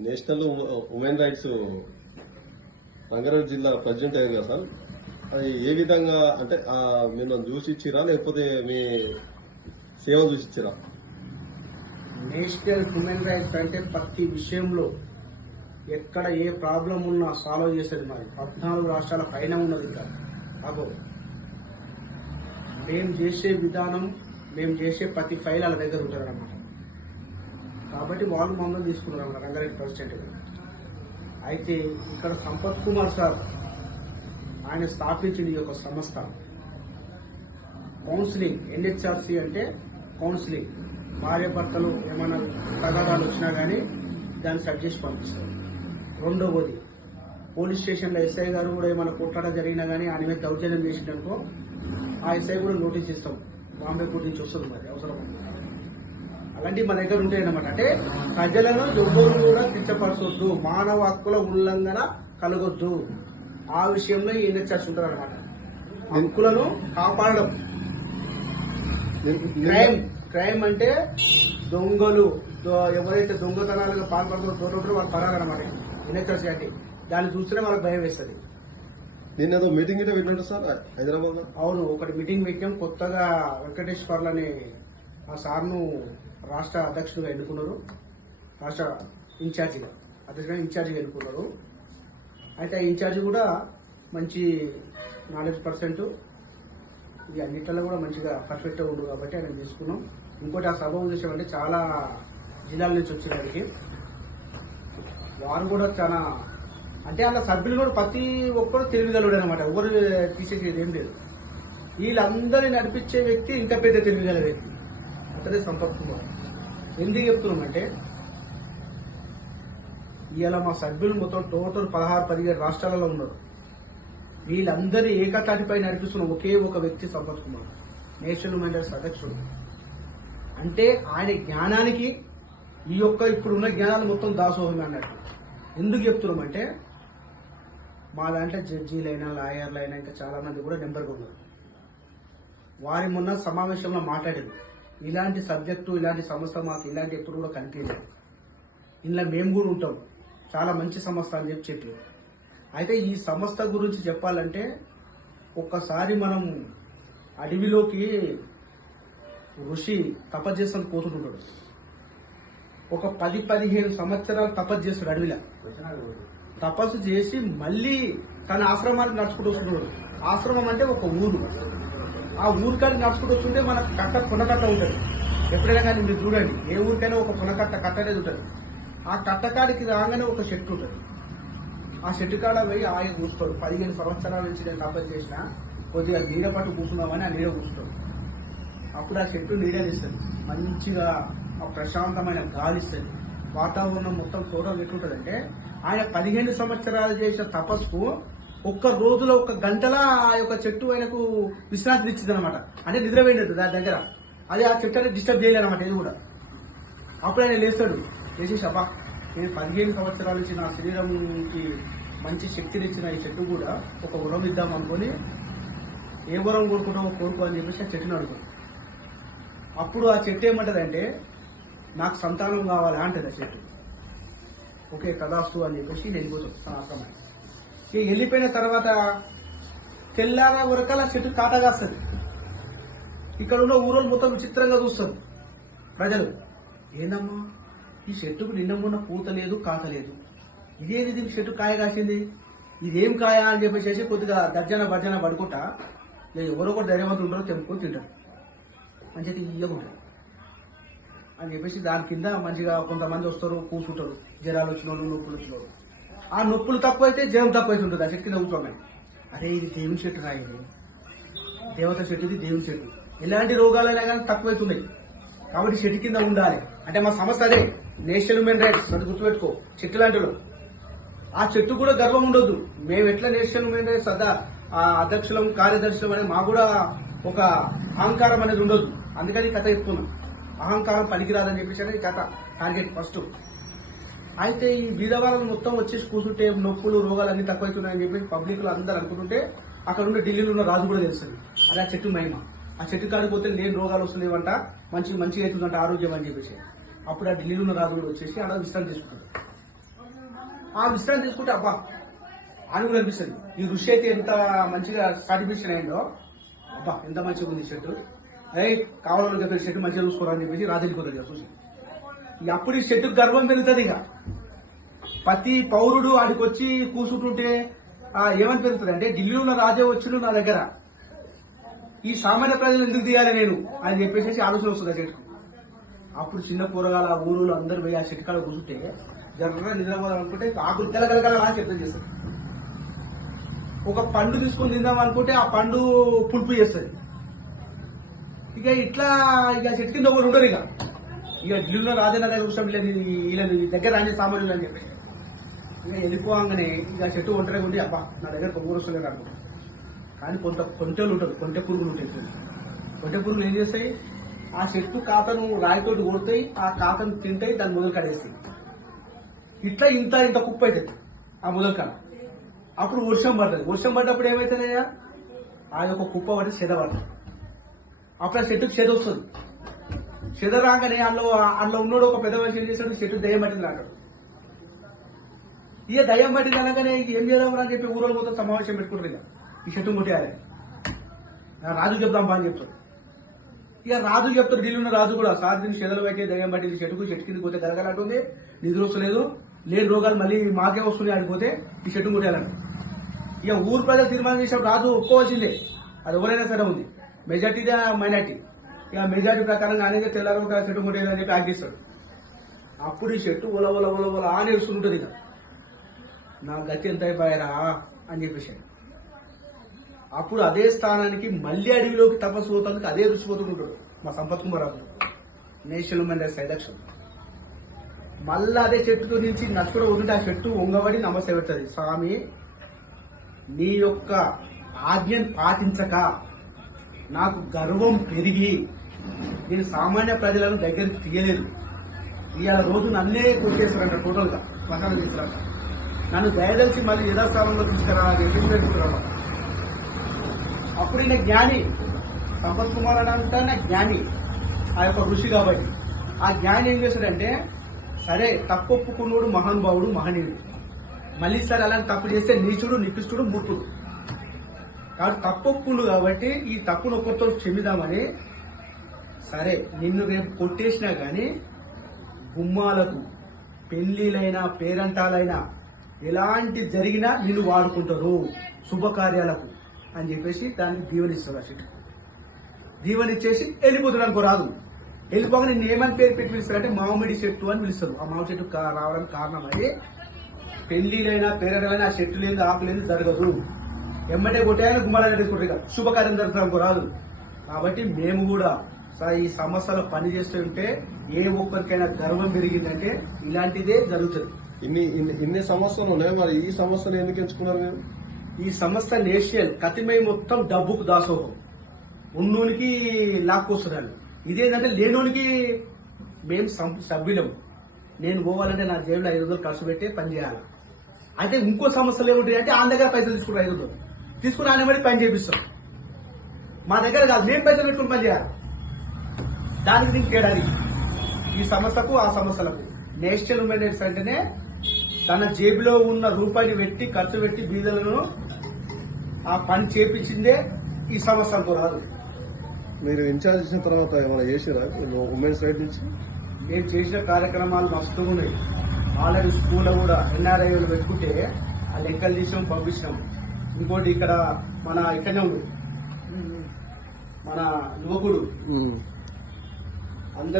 National women rights Rangareddy జిల్లా president అయ్యారు కదా సార్, అది ఏ విధంగా అంటే మిమ్మల్ని చూసి ఇచ్చిరా లేకపోతే మీ సేవ చూసి ఇచ్చిరా? నేషనల్ హ్యూమన్ రైట్స్ అంటే ప్రతి విషయంలో ఎక్కడ ఏ ప్రాబ్లం ఉన్నా సాల్వ్ చేసేది. మరి 14 రాష్ట్రాల పైన ఉన్నది. ఇంకా అగో మేము చేసే విధానం, మేము చేసే ప్రతి ఫైల్ వాళ్ళ దగ్గర ఉంటారు అన్నమాట. కాబట్టి వాళ్ళు మమ్మల్ని తీసుకున్నారు అన్నమాట రంగారెడ్డి ప్రెసిడెంట్. అయితే ఇక్కడ సంపత్ కుమార్ సార్ ఆయన స్థాపించిన ఈ యొక్క సంస్థ కౌన్సిలింగ్, ఎన్హెచ్ఆర్సి అంటే కౌన్సిలింగ్. భార్య భర్తలు ఏమైనా తగాదాలు వచ్చినా కానీ దాన్ని సెట్ చేసి పంపిస్తారు. రెండవది, పోలీస్ స్టేషన్లో ఎస్ఐ గారు కూడా ఏమైనా కొట్లాట జరిగినా కానీ ఆయన మీద దౌర్జన్యం చేసిననుకో ఆ ఎస్ఐ కూడా నోటీస్ ఇస్తాం. బాంబే కోర్టు నుంచి వస్తుంది, మరి అవసరం అలాంటివి మన దగ్గర ఉంటాయి అన్నమాట. అంటే ప్రజలను ఎవరు కూడా కించపరచొద్దు, మానవ హక్కుల ఉల్లంఘన కలగొద్దు, ఆ విషయంలో ఈ ఎన్హెచ్ఆర్సి ఉంటుంది అనమాట. హక్కులను కాపాడడం. క్రైమ్ అంటే దొంగలు ఎవరైతే దొంగతనాలుగా పాల్పడుతుందో దూరంలో వాళ్ళు పరాలన్నమాట. ఎన్హెచ్ఆర్సి అంటే దాన్ని చూస్తేనే వాళ్ళకి భయం వేస్తుంది. నేను ఏదో మీటింగ్ అయితే పెట్టినట్టు సార్ హైదరాబాద్ లో. అవును, ఒకటి మీటింగ్ పెట్టాం. కొత్తగా వెంకటేశ్వర్లు అనే ఆ సార్ను రాష్ట్ర అధ్యక్షుడిగా ఎన్నుకున్నారు. రాష్ట్ర ఇన్ఛార్జిగా ఎన్నుకున్నారు. అయితే ఆ ఇన్ఛార్జి కూడా మంచి నాలెడ్జ్ పర్సెంట్, ఈ అన్నిట్లలో కూడా మంచిగా పర్ఫెక్ట్గా ఉండు కాబట్టి ఆయన తీసుకున్నాం. ఇంకోటి ఆ సభ ఉద్దేశం అంటే చాలా జిల్లాల నుంచి వచ్చిన వారికి వారు కూడా చాలా అంటే అలా సభ్యులు కూడా ప్రతి ఒక్కరు తెలివిగలడు అనమాట. ఎవరు తీసేసేది ఏం లేదు. వీళ్ళందరినీ నడిపించే వ్యక్తి ఇంకా పెద్ద తెలివిగల వ్యక్తి, అతనే సంపత్ కుమార్. ఎందుకు చెప్తున్నామంటే ఇవాళ మా సభ్యులు మొత్తం టోటల్ 16-17 రాష్ట్రాలలో ఉన్నారు. వీళ్ళందరి ఏకతాటిపై నడిపిస్తున్న ఒకే ఒక వ్యక్తి Sampath Kumar, national human rights అధ్యక్షుడు. అంటే ఆయన జ్ఞానానికి ఈ యొక్క ఇప్పుడున్న జ్ఞానాలు మొత్తం దాసోహమే అన్నట్టు. ఎందుకు చెప్తున్నామంటే మా దాంట్లో జడ్జీలైనా లాయర్లైనా ఇంకా చాలా మంది కూడా నెంబర్గా ఉన్నారు. వారి మొన్న సమావేశంలో మాట్లాడింది, ఇలాంటి సబ్జెక్టు ఇలాంటి సంస్థ మాకు ఇలాంటి ఎప్పుడు కూడా కనిపించలేదు, ఇందులో మేము కూడా ఉంటాం, చాలా మంచి సంస్థ అని చెప్పారు. అయితే ఈ సంస్థ గురించి చెప్పాలంటే ఒక్కసారి మనం అడవిలోకి ఋషి తపస్సు చేస్తాను పోతుంటాడు. ఒక 10-15 సంవత్సరాలు తపస్సు చేస్తాడు అడవిలో. తపస్సు చేసి మళ్ళీ తన ఆశ్రమానికి నడుచుకుంటూ వస్తున్నాడు. ఆశ్రమం అంటే ఒక ఊరు. ఆ ఊరికాడికి నడుచుకుంటూ వస్తుంటే మనకు పునకట్ట ఉంటుంది. ఎప్పుడైనా కానీ మీరు చూడండి, ఏ ఊరికైనా ఒక కట్ట అనేది ఉంటుంది. ఆ కట్టకాడికి రాగానే ఒక చెట్టు ఉంటుంది. ఆ చెట్టు కాడ పోయి ఆయన కూర్చోడు. 15 సంవత్సరాల నుంచి నేను తపస్సు చేసిన కొద్దిగా నీడ పట్టు కూర్చున్నామని ఆ నీడ కూర్చోడు. అప్పుడు ఆ చెట్టు నీడనిస్తుంది, మంచిగా ఆ ప్రశాంతమైన గాలి ఇస్తుంది. వాతావరణం మొత్తం టోటల్ ఎట్లుంటుందంటే ఆయన 15 సంవత్సరాలు చేసిన తపస్సుకు ఒక్క రోజులో 1 గంటలా ఆ యొక్క చెట్టు ఆయనకు విశ్రాంతి ఇచ్చింది అనమాట. అంటే నిద్రపోయినట్టు దాని దగ్గర. అది ఆ చెట్టు అనేది డిస్టర్బ్ చేయలేనమాట ఇది కూడా. అప్పుడు ఆయన లేస్తాడు, లేచేసి అబ్బా నేను 15 సంవత్సరాల నుంచి నా శరీరంకి మంచి శక్తినిచ్చిన ఈ చెట్టు కూడా ఒక వరం ఇద్దాం అనుకుని, ఏ వరం కోరుకుంటామో కోరుకో అని చెప్పేసి ఆ చెట్టుని అడుగుతాడు. అప్పుడు ఆ చెట్టు ఏమంటదంటే నాకు సంతానం కావాలి అంటది ఆ చెట్టు. ఓకే తదాస్తు అని చెప్పేసి నేను వెళ్ళిపోతాను తన ఆశ్రమానికి. ఇక వెళ్ళిపోయిన తర్వాత తెల్లార వరకల చెట్టు కాటగాస్తుంది. ఇక్కడ ఉన్న ఊరోళ్ళు మొత్తం విచిత్రంగా చూస్తారు ప్రజలు. ఏందమ్మా ఈ చెట్టుకు నిన్న మొన్న పూత లేదు, కాత లేదు, ఇదేది చెట్టు కాయ కాసింది, ఇదేం కాయ అని చెప్పేసి కొద్దిగా భర్జన పడుకుంటా లేదు ఎవరో ఒకటి ధైర్యవంతులు ఉంటారో తెంపుకొని తింటారు. మంచిగా ఇయ్యకుంటారు అని చెప్పేసి దాని కింద మంచిగా కొంతమంది వస్తారు, కూర్చుంటారు. జ్వరాలు వచ్చిన వాళ్ళు, నొప్పులు వచ్చిన వాళ్ళు. ఆ నొప్పులు తక్కువైతే జ్వరం తక్కువైతే ఉంటుంది. ఆ చెట్టు కింద కూర్చోగానే అరే ఇది దేవుని చెట్టు రా, ఇది దేవత చెట్టు, ఇది దేవుని చెట్టు, ఎలాంటి రోగాలైనా కానీ తక్కువైతున్నాయి. కాబట్టి చెట్టు కింద ఉండాలి అంటే మా సమస్య అదే, నేషనల్ హ్యూమన్ రైట్స్. అది గుర్తుపెట్టుకో. చెట్టు లాంటిలో ఆ చెట్టు కూడా గర్వం ఉండొద్దు. మేము ఎట్లా నేషనల్ హ్యూమన్ రైట్స్ అధ్యక్షులం కార్యదర్శులం అనేది మాకు కూడా ఒక అహంకారం అనేది ఉండొద్దు. అందుకని కథ చెప్తున్నాం. అహంకారం పనికిరాదని చెప్పేసి కథ టార్గెట్ ఫస్ట్. అయితే ఈ బీదవాళ్ళను మొత్తం వచ్చేసి కూర్చుంటే నొప్పులు రోగాలు అన్ని తక్కువైతున్నాయని చెప్పి పబ్లిక్ లో అందరూ అనుకుంటుంటే అక్కడ ఉండే ఢిల్లీలో ఉన్న రాజు కూడా తెలుస్తుంది అది ఆ చెట్టు మహిమ. ఆ చెట్టు కాడిపోతే లేని రోగాలు వస్తున్నాయంట, మంచిగా అవుతుందంట ఆరోగ్యం అని చెప్పేసి. అప్పుడు ఆ ఢిల్లీలో ఉన్న రాజు కూడా వచ్చేసి అలా విశ్రాంతి తీసుకుంటాడు. ఆ విశ్రాంతి తీసుకుంటే అబ్బా అని కూడా అనిపిస్తుంది. ఈ ఋషి అయితే ఎంత మంచిగా సాటిస్ఫాక్షన్ అయిందో, అబ్బా ఎంత మంచిగా ఉంది షర్టు, కావాలని చెప్పి షర్టు మంచిగా చూసుకోరా అని చెప్పేసి రాజు వెళ్ళిపోతుంది ఇక చూసి. అప్పుడు ఈ షర్టు గర్వం పెరుగుతుంది. ఇక ప్రతి పౌరుడు ఆడికి వచ్చి కూర్చుంటుంటే ఏమని పెరుగుతుంది అంటే, ఢిల్లీలో ఉన్న రాజే వచ్చిండు నా దగ్గర, ఈ సామాన్య ప్రజలు ఎందుకు తీయాలి నేను అని చెప్పేసి ఆలోచన వస్తుంది ఆ చెట్టుకు. అప్పుడు చిన్న కూరగాయల ఊరులో అందరూ పోయి ఆ చెట్టు కాడ కూర్చుంటే జర్ర నిద్రపోదాం అనుకుంటే ఆకులు తెలగలగల శబ్దం చేస్తుంది. ఒక పండు తీసుకొని తిందాం అనుకుంటే ఆ పండు పులుపు చేస్తుంది. ఇక ఇట్లా ఇక చెట్టు కింద ఒకరు ఉండరు. ఇక ఢిల్లీలో రాజన్న దగ్గర కూర్చోం వీళ్ళని దగ్గర రాని సామాన్యులు అని చెప్పి ఇక వెళ్ళిపోగానే ఇక చెట్టు ఒంటరిగా ఉండి అబ్బా నా దగ్గర కొమ్మురు వస్తలేదు అనుకుంటారు. కానీ కొంటెలు ఉంటారు, కొంటె పురుగులు ఉంటాయి. కొంటె పురుగులు ఏం చేస్తాయి, ఆ చెట్టు కాతను రాయితోటి కొడతాయి, ఆ కాతను తింటాయి, దాన్ని మొదలు కడేస్తాయి. ఇట్లా ఇంత ఇంత కుప్ప అవుతుంది ఆ మొదలు కాడ. అప్పుడు వర్షం పడుతుంది. వర్షం పడ్డప్పుడు ఏమవుతుందయ్యా, ఆ యొక్క కుప్ప పడి చెద పడుతుంది. అప్పుడు ఆ చెట్టుకు చెద వస్తుంది. చెద రాగానే అందులో ఉన్నాడు ఒక పెద్ద మనిషి ఏం చేస్తాడు, చెట్టు దయ్యం పట్టింది అంటాడు. ఇక దయ్యం పట్టింది అనగానే ఏం చేద్దాం అని చెప్పి ఊరోళ్ళు మొత్తం సమావేశం పెట్టుకుంటారు. ఇక ఈ చెట్టు ముట్టేయాలి, రాజు చెప్దాం బా అని చెప్తాడు. ఇక రాజు చెప్తాడు, ఢిల్లీ ఉన్న రాజు కూడా, సార్ దీన్ని చెదలు పెట్టే దయ్యం పట్టింది చెట్టుకు, చెట్టు కింద పోతే గలగలంటుంది, నిద్ర వస్తలేదు, లేని రోగాలు మళ్ళీ మాకే వస్తున్నాయి ఆడిపోతే ఈ చెట్టు ముట్టేయాలని. ఇక ఊరు ప్రజలు తీర్మానం చేసినప్పుడు రాజు ఒప్పుకోవాల్సిందే, అది ఎవరైనా సరే ఉంది, మెజార్టీగా మైనార్టీ. ఇక మెజార్టీ ప్రకారంగా అనేది తెల్లారు చెట్టు ముట్టేయాలని చెప్పి ఆగిస్తాడు. అప్పుడు ఈ చెట్టు ఒల ఒల ఒల ఒల ఆని వస్తుంటుంది. ఇక నా గతి ఎంత అయిపోయారా అని చెప్పేసి అప్పుడు అదే స్థానానికి మళ్ళీ అడవిలోకి తపస్సు పోతానికి అదే రుచిపోతుంటాడు మా Sampath Kumar Raju, national human rights అధ్యక్షుడు. మళ్ళీ అదే చెట్టుతో నుంచి నడుచుకుంటూ పోతుంటే ఆ చెట్టు వంగబడి నమస్తే పెడుతుంది, స్వామి నీ యొక్క ఆజ్ఞను పాటించక నాకు గర్వం పెరిగి నేను సామాన్య ప్రజలను దగ్గరికి తీయలేదు, ఇవాళ రోజు నన్నే కొట్టేశారంట, టోటల్గా శ్మశానం తీసుకురాక, నన్ను దయదలిచి మళ్ళీ యథాస్థానంలో తీసుకురా తీసుకురావాలి. అప్పుడు ఈయన జ్ఞాని, సంపత్ కుమార్ అంటే జ్ఞాని, ఆ యొక్క ఋషి కాబట్టి ఆ జ్ఞాని ఏం చేశాడంటే, సరే తప్పు ఒప్పుకున్నాడు మహానుభావుడు మహనీయుడు, మళ్ళీ సరే అలాంటి తప్పు చేస్తే నీచుడు నికృష్టుడు మూర్ఖుడు కాబట్టి తప్పు ఒప్పుకుండు కాబట్టి ఈ తప్పును ఒక్కరితో క్షమిద్దామని, సరే నిన్ను రేపు కొట్టేసినా కానీ గుమ్మాలకు పెళ్లిలైనా పేరంటాలైనా ఎలాంటి జరిగినా నిన్ను వాడుకుంటారు శుభకార్యాలకు అని చెప్పేసి దాన్ని దీవెనిస్తారు. ఆ చెట్టు దీవెనిచ్చేసి వెళ్ళిపోతాడు అనుకో రాదు. వెళ్ళిపోగా నిన్ను ఏమని పేరు పెట్టి పిలుస్తారంటే మామిడి చెట్టు అని పిలుస్తారు. ఆ మామిడి చెట్టు రావడానికి కారణం అది, పెళ్లిలైనా పేరంటాలైనా ఆ చెట్టు లేదు ఆకు లేదు జరగదు, ఎమ్మటే కొట్టాయని గుమ్మాలని తీసుకుంటారు, శుభకార్యం జరుగుతుంది అనుకో రాదు. కాబట్టి మేము కూడా ఈ సమస్యలో పని చేస్తుంటే ఏ ఒక్కరికైనా గర్వం పెరిగిందంటే ఇలాంటిదే జరుగుతుంది. ఇన్ని సమస్యలు ఉన్నాయి, మరి ఈ సమస్యలు ఎందుకు ఎంచుకున్నారు మీరు? ఈ సంస్థ నేషనల్ కతిమై మొత్తం డబ్బుకు దాసోహం, ఉన్నోనికి లాక్కొస్తున్నారు. ఇదేంటంటే లేనోనికి మేము సభ్యులం, నేను పోవాలంటే నా జేబులో 500 ఖర్చు పెట్టి పని చేయాలి. అయితే ఇంకో సమస్యలు ఏముంటాయి అంటే ఆయన దగ్గర పైసలు తీసుకుంటారు, 500 తీసుకుని ఆయన బట్టి పని చేపిస్తాం. మా దగ్గర కాదు, మేము పైసలు పెట్టుకుని పని చేయాలి. దానికి దీనికి తేడా ఈ సంస్థకు ఆ సంస్థలకు. నేషనల్ హ్యూమన్ రైట్స్ అంటేనే తన జేబులో ఉన్న రూపాయిని పెట్టి ఖర్చు పెట్టి బీదలను ఆ పని చేపించిందే ఈ సంస్థకు రాదు. మీరు ఇన్ఛార్జ్ చేసిన తర్వాత ఏమైనా చేసారా ఉమెన్స్ రైట్ నుంచి? మేము చేసిన కార్యక్రమాలు మస్తు ఉన్నాయి. ఆల్రెడీ స్కూల్లో కూడా ఎన్ఆర్ఐలు పెట్టుకుంటే ఆ లెక్కలు తీసాం పంపించినాం. ఇంకోటి ఇక్కడ మన ఇక్కడనే ఉంది మన యువకుడు